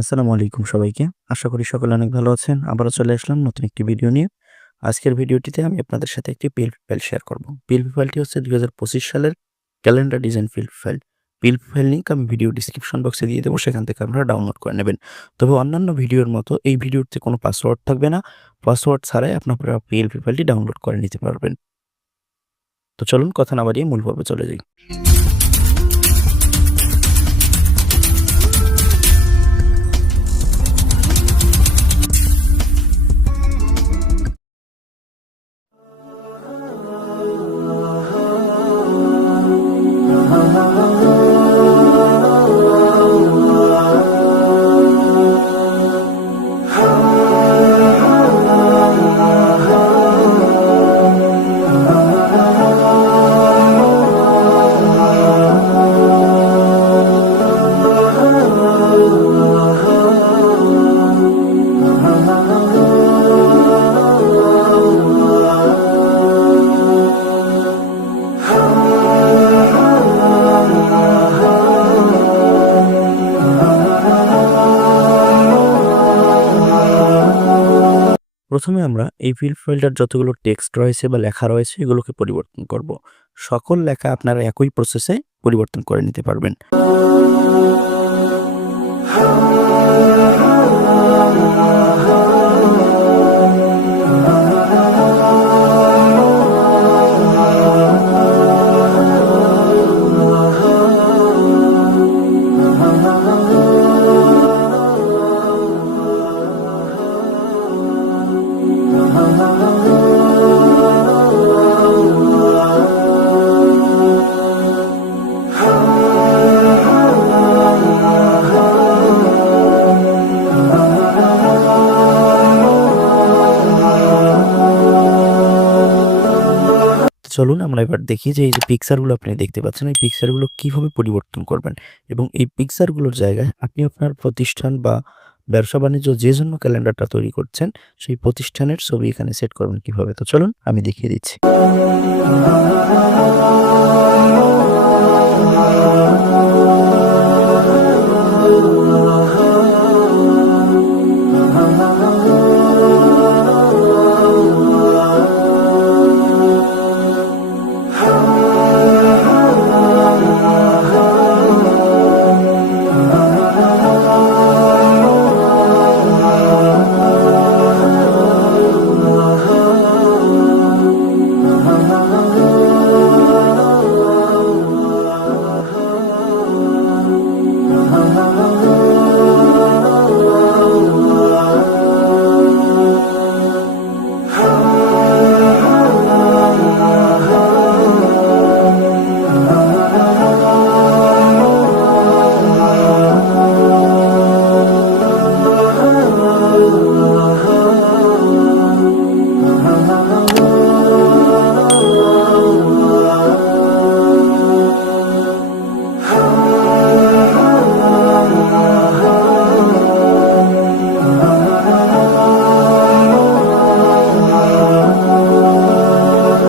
আসসালামু আলাইকুম সবাইকে। আশা করি সকলে অনেক ভালো আছেন। আবারও চলে আসলাম নতুন একটি ভিডিও নিয়ে। আজকের ভিডিওটিতে আমি আপনাদের সাথে একটি পিএলপি ফাইল শেয়ার করব। পিএলপি ফাইলটি হচ্ছে ২০২৫ সালের calendar design PLP file. PLP file link আমি ভিডিও ডেসক্রিপশন বক্সে দিয়ে দেবো, সেখান থেকে আপনারা ডাউনলোড করে নেবেন। তবে অন্যান্য ভিডিওর মতো এই ভিডিওতে কোনো পাসওয়ার্ড থাকবে না। পাসওয়ার্ড ছাড়াই আপনারা পিএলপি ফাইলটি ডাউনলোড করে নিতে পারবেন। তো চলুন কথা না বাড়িয়ে মূল পর্বে চলে যাই। প্রথমে আমরা এই পিএলপি ফাইলটার যতগুলো টেক্সট রয়েছে বা লেখা রয়েছে এগুলোকে পরিবর্তন করব। সকল লেখা আপনারা একই প্রসেসে পরিবর্তন করে নিতে পারবেন। চলুন আমরা এবার দেখি যে এই যে পিকচারগুলো আপনি দেখতে পাচ্ছেন, এই পিকচারগুলো কিভাবে পরিবর্তন করবেন এবং এই পিকচারগুলোর জায়গায় আপনি আপনার প্রতিষ্ঠান বা ব্যবসা-বাণিজ্য যে জন্য ক্যালেন্ডারটা তৈরি করছেন, সেই প্রতিষ্ঠানের ছবি এখানে সেট করবেন কিভাবে। তো চলুন আমি দেখিয়ে দিচ্ছি।